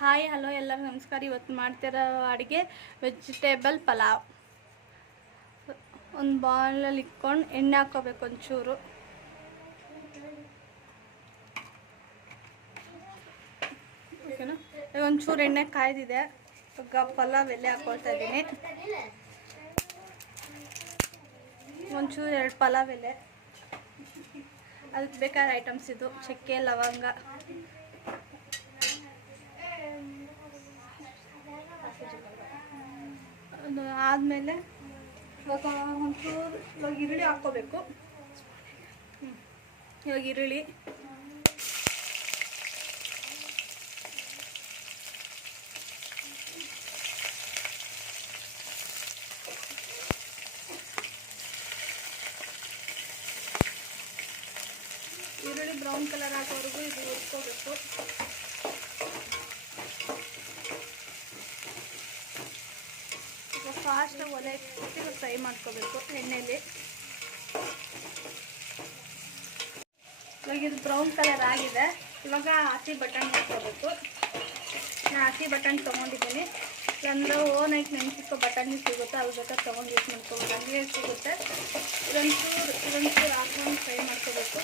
Hi hello ಎಲ್ಲರಿಗೂ ನಮಸ್ಕಾರ. ಇವತ್ತು ಮಾಡ್ತಿರೋ ಅಡುಗೆ ವೆಜಿಟೇಬಲ್ ಪಲಾವ್. ಒಂದು ಬೌಲಲ್ಲಿ ಇಟ್ಕೊಂಡು ಎಣ್ಣೆ ಹಾಕ್ಕೋಬೇಕು ಒಂಚೂರು. ಓಕೆನಾ? ಒಂಚೂರು ಎಣ್ಣೆ ಕಾಯ್ದಿದೆ. ಈಗ ಪಲಾವ್ ಎಲೆ ಹಾಕ್ಕೊಳ್ತಾ ಇದ್ದೀನಿ. ಒಂಚೂರು 2 ಪಲಾವ್ ಎಲೆ, ಅದಕ್ಕೆ ಬೇಕಾದ ಐಟಮ್ಸ್ ಇದು: ಚಕ್ಕೆ, ಲವಂಗ, ಅದು ಆದಮೇಲೆ ಇವಾಗ ಒಂಚೂರು ಇವಾಗ ಈರುಳ್ಳಿ ಹಾಕ್ಕೋಬೇಕು. ಇವಾಗ ಈರುಳ್ಳಿ ಬ್ರೌನ್ ಕಲರ್ ಆಗೋವರೆಗೂ ಇದು ಹುರ್ಕೋಬೇಕು. ಫಾಸ್ಟಾಗಿ ಒಲೆ ಇಟ್ಟು ಫ್ರೈ ಮಾಡ್ಕೋಬೇಕು ಎಣ್ಣೆಯಲ್ಲಿ. ಇವಾಗ ಇದು ಬ್ರೌನ್ ಕಲರ್ ಆಗಿದೆ. ಇವಾಗ ಹಸಿ ಬಟಾಣಿ ಹಾಕ್ಕೋಬೇಕು. ನಾನು ಹಸಿ ಬಟಾಣಿ ತೊಗೊಂಡಿದ್ದೀನಿ. ಇಲ್ಲಾಂದ್ರೆ ಓವರ್ನೈಟ್ ನೆನೆಸಿಕ್ಕೋ ಬಟಾಣಿ ಸಿಗುತ್ತೆ, ಅದು ಬೇಕಾದ್ರೆ ತೊಗೊಂಡು ಯೂಸ್ ಮಾಡ್ಕೋಬೋದು. ಹಂಗೆ ಸಿಗುತ್ತೆ. ಇದೊಂಚೂರು ಹಾಕೊಂಡು ಫ್ರೈ ಮಾಡ್ಕೋಬೇಕು.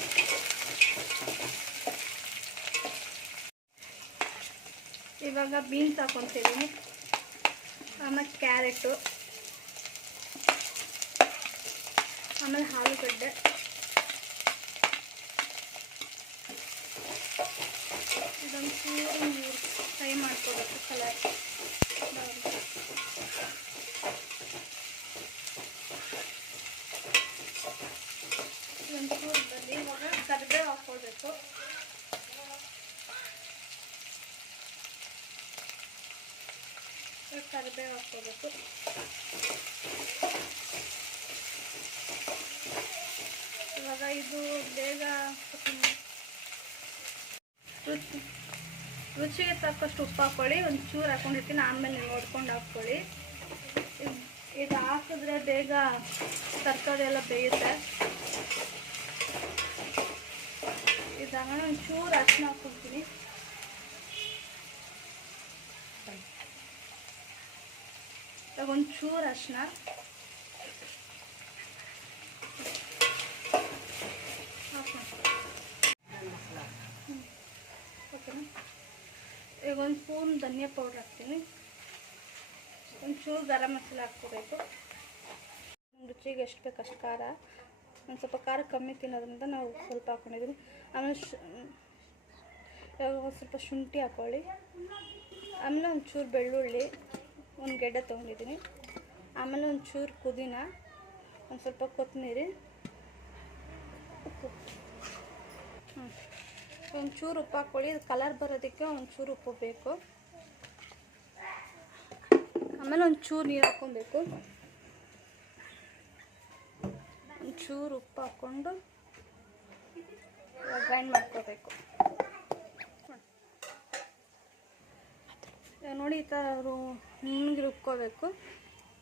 ಇವಾಗ ಬೀನ್ಸ್ ಹಾಕ್ಕೊತಿದ್ದೀನಿ, ಆಮೇಲೆ ಕ್ಯಾರೆಟು, ಆಮೇಲೆ ಆಲೂಗಡ್ಡೆ, ಇದೊಂಚೂರು ಫ್ರೈ ಮಾಡ್ಕೋಬೇಕು ಕಲರ್. ಇದೊಂಚೂರು ಬರಲಿ. ಇವಾಗ ಕರಿಬೇವು ಹಾಕ್ಕೊಳ್ಬೇಕು. ಕರಿಬೇವು ಹಾಕ್ಕೋಬೇಕು. ಇವಾಗ ಇದು ಬೇಗ ರುಚಿಗೆ ತಕ್ಕಷ್ಟು ಉಪ್ಪು ಹಾಕ್ಕೊಳ್ಳಿ. ಒಂಚೂರು ಹಾಕ್ಕೊಂಡಿರ್ತೀನಿ, ಆಮೇಲೆ ನೋಡ್ಕೊಂಡು ಹಾಕ್ಕೊಳ್ಳಿ. ಇದು ಹಾಕಿದ್ರೆ ಬೇಗ ತರಕಾರಿ ಎಲ್ಲ ಬೇಯುತ್ತೆ. ಇದಾದ ಒಂಚೂರು ಅರಿಶಿನ ಹಾಕ್ಕೊಳ್ತೀನಿ. ಇವಾಗ ಒಂಚೂರು ಅರಿಶಿನ, ಓಕೆನಾ? ಈಗ ಒಂದು ಸ್ಪೂನ್ ಧನಿಯಾ ಪೌಡ್ರ್ ಹಾಕ್ತೀನಿ. ಒಂಚೂರು ಗರಂ ಮಸಾಲೆ ಹಾಕ್ಕೋಬೇಕು. ರುಚಿಗೆ ಎಷ್ಟು ಬೇಕು ಅಷ್ಟು ಖಾರ. ಒಂದು ಸ್ವಲ್ಪ ಖಾರ ಕಮ್ಮಿ ತಿನ್ನೋದ್ರಿಂದ ನಾವು ಸ್ವಲ್ಪ ಹಾಕ್ಕೊಂಡಿದ್ದೀನಿ. ಆಮೇಲೆ ಇವಾಗ ಸ್ವಲ್ಪ ಶುಂಠಿ ಹಾಕ್ಕೊಳ್ಳಿ. ಆಮೇಲೆ ಒಂಚೂರು ಬೆಳ್ಳುಳ್ಳಿ, ಒಂದು ಗೆಡ್ಡೆ ತೊಗೊಂಡಿದ್ದೀನಿ. ಆಮೇಲೆ ಒಂಚೂರು ಪುದೀನ, ಒಂದು ಸ್ವಲ್ಪ ಕೊತ್ತಂಬರಿ, ಉಪ್ಪು. ಒಂಚೂರು ಉಪ್ಪು ಹಾಕ್ಕೊಳ್ಳಿ. ಇದು ಕಲರ್ ಬರೋದಕ್ಕೆ ಒಂಚೂರು ಉಪ್ಪು ಬೇಕು. ಆಮೇಲೆ ಒಂಚೂರು ನೀರು ಹಾಕ್ಕೊಬೇಕು. ಒಂಚೂರು ಉಪ್ಪು ಹಾಕ್ಕೊಂಡು ಗ್ರೈಂಡ್ ಮಾಡ್ಕೋಬೇಕು. ನೋಡಿ, ಈ ಥರ ನುಣ್ಣಗೆ ರುಬ್ಕೋಬೇಕು.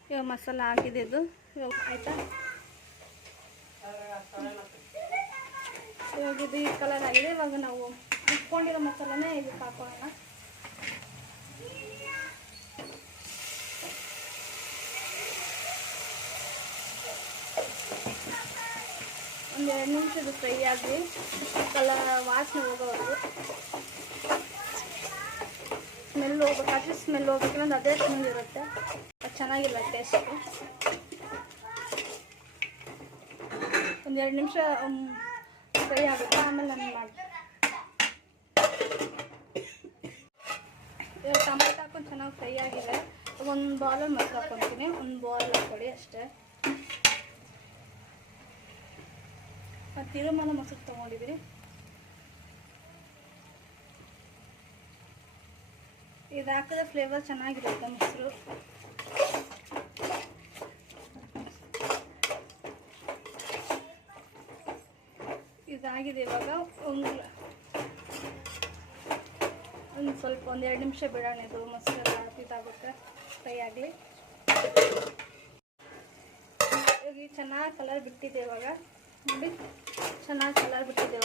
ಇವಾಗ ಮಸಾಲ ಹಾಕಿದೆ ಇದು. ಇವಾಗ ಆಯಿತಾ? ಇವಾಗ ಇದು ಈ ಕಲರ್ ಆಗಿದೆ. ಇವಾಗ ನಾವು ರುಬ್ಕೊಂಡಿರೋ ಮಸಾಲನೇ ಇದಕ್ಕೆ ಹಾಕೋಣ. ಒಂದು 2 ನಿಮಿಷದ ಫ್ರೈ ಆಗಿ ವಾಸನೆ ಹೋಗೋವರೆಗೂ, ಸ್ಮೆಲ್ ಹೋಗ್ಬೇಕಾದ್ರೆ ಸ್ಮೆಲ್ ಹೋಗ್ಬೇಕು. ಅದೇ ಸ್ಮೆಲ್ ಇರುತ್ತೆ, ಅದು ಚೆನ್ನಾಗಿಲ್ಲ ಟೇಸ್ಟು. ಒಂದು 2 ನಿಮಿಷ ಫ್ರೈ ಆಗುತ್ತೆ, ಆಮೇಲೆ ನಾನು ಮಾಡಿ. ಇವಾಗ ಟೊಮೆಟೊ ಹಾಕೊಂಡು ಚೆನ್ನಾಗಿ ಫ್ರೈ ಆಗಿದೆ. ಒಂದು ಬೌಲಲ್ಲಿ ಮೊಸರು ಹಾಕ್ಕೊತೀನಿ. ಒಂದು ಬೌಲ್ ಹಾಕ್ಕೊಳ್ಳಿ ಅಷ್ಟೇ. ಮತ್ತು ತಿರುಮಲ ಮೊಸರು ತೊಗೊಂಡಿದ್ದೀನಿ. ಇದು ಹಾಕಿದ್ರೆ ಫ್ಲೇವರ್ ಚೆನ್ನಾಗಿರುತ್ತೆ ಮೊಸರು. ಇದಾಗಿದೆ. ಇವಾಗ ಒಂದು ಸ್ವಲ್ಪ 1-2 ನಿಮಿಷ ಬಿಡೋಣ. ಇದು ಮೊಸರು ಇದಾಗುತ್ತೆ, ಫ್ರೈ ಆಗಲಿ. ಇವಾಗ ಚೆನ್ನಾಗಿ ಕಲರ್ ಬಿಟ್ಟಿದೆ. ಇವಾಗ ನೋಡಿ, ಚೆನ್ನಾಗಿ ಕಲರ್ ಬಿಟ್ಟಿದೆ.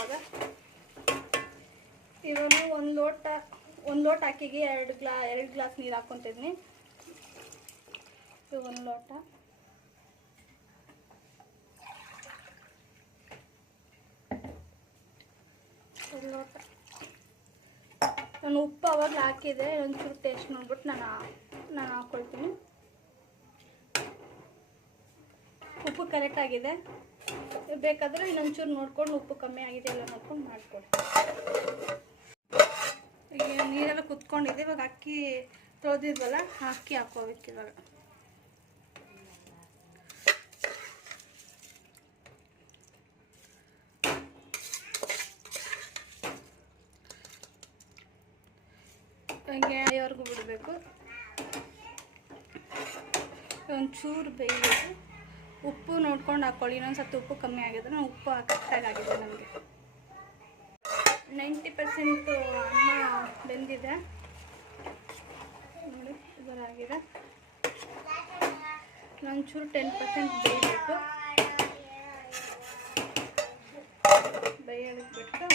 ಇವಾಗ ಒಂದು ಲೋಟ ಒಂದು ಲೋಟ ಅಕ್ಕಿಗೆ 2 ಗ್ಲಾಸ್ ನೀರು ಹಾಕ್ಕೊತಿದ್ನಿ. ಇದು 1 ಲೋಟ. ನಾನು ಉಪ್ಪು ಅವಾಗಲೇ ಹಾಕಿದೆ, ಒಂಚೂರು ಟೇಸ್ಟ್ ನೋಡ್ಬಿಟ್ಟು ನಾನು ಹಾಕ್ಕೊಳ್ತೀನಿ. ಉಪ್ಪು ಕರೆಕ್ಟಾಗಿದೆ. ಬೇಕಾದರೆ ಇನ್ನೊಂಚೂರು ನೋಡ್ಕೊಂಡು ಉಪ್ಪು ಕಮ್ಮಿ ಆಗಿದೆ ಎಲ್ಲ ನೋಡ್ಕೊಂಡು ಮಾಡಿಕೊಡಿ. ಈಗ ನೀರೆಲ್ಲ ಕುತ್ಕೊಂಡಿದೆ. ಇವಾಗ ಅಕ್ಕಿ ತೊಳೆದಿದ್ವಲ್ಲ, ಅಕ್ಕಿ ಹಾಕೋಬೇಕು ಇವಾಗ. ಹಂಗೆ ಬೇಯೋವರೆಗೂ ಬಿಡಬೇಕು. ಒಂಚೂರು ಬೇಯಬೇಕು. ಉಪ್ಪು ನೋಡ್ಕೊಂಡು ಹಾಕ್ಕೊಳ್ಳಿ. ಇನ್ನೊಂದು ಸತಿ ಉಪ್ಪು ಕಮ್ಮಿ ಆಗಿದ್ರೆ ನಾನು ಉಪ್ಪು ಕರೆಕ್ಟಾಗಿದೆ. ನನಗೆ 90% ಅನ್ನ ಬೆಂದಿದೆ ನೋಡಿ, ಇದರಾಗಿದೆ. ಒಂಚೂರು 10% ಬೇಯಬೇಕು. ಬೇಯೋದಕ್ಕೆ ಬಿಟ್ಟು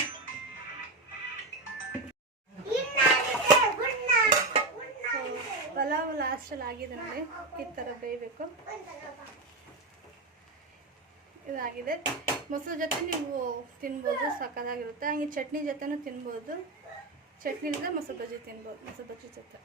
ಪಲಾವ್ ಲಾಸ್ಟಲ್ಲಿ ಆಗಿದೆ ನೋಡಿ, ಈ ಥರ ಬೇಯಬೇಕು. ಇದಾಗಿದೆ. ಮೊಸರು ಜೊತೆ ನೀವು ತಿನ್ಬೋದು, ಸಕ್ಕತ್ತಾಗಿರುತ್ತೆ. ಹಂಗೆ ಚಟ್ನಿ ಜೊತೆನೂ ತಿನ್ಬೋದು. ಚಟ್ನಿಯಿಂದ ಮೊಸರು ಬಜ್ಜಿ ತಿನ್ಬೋದು, ಮೊಸರು ಬಜ್ಜಿ ಜೊತೆ.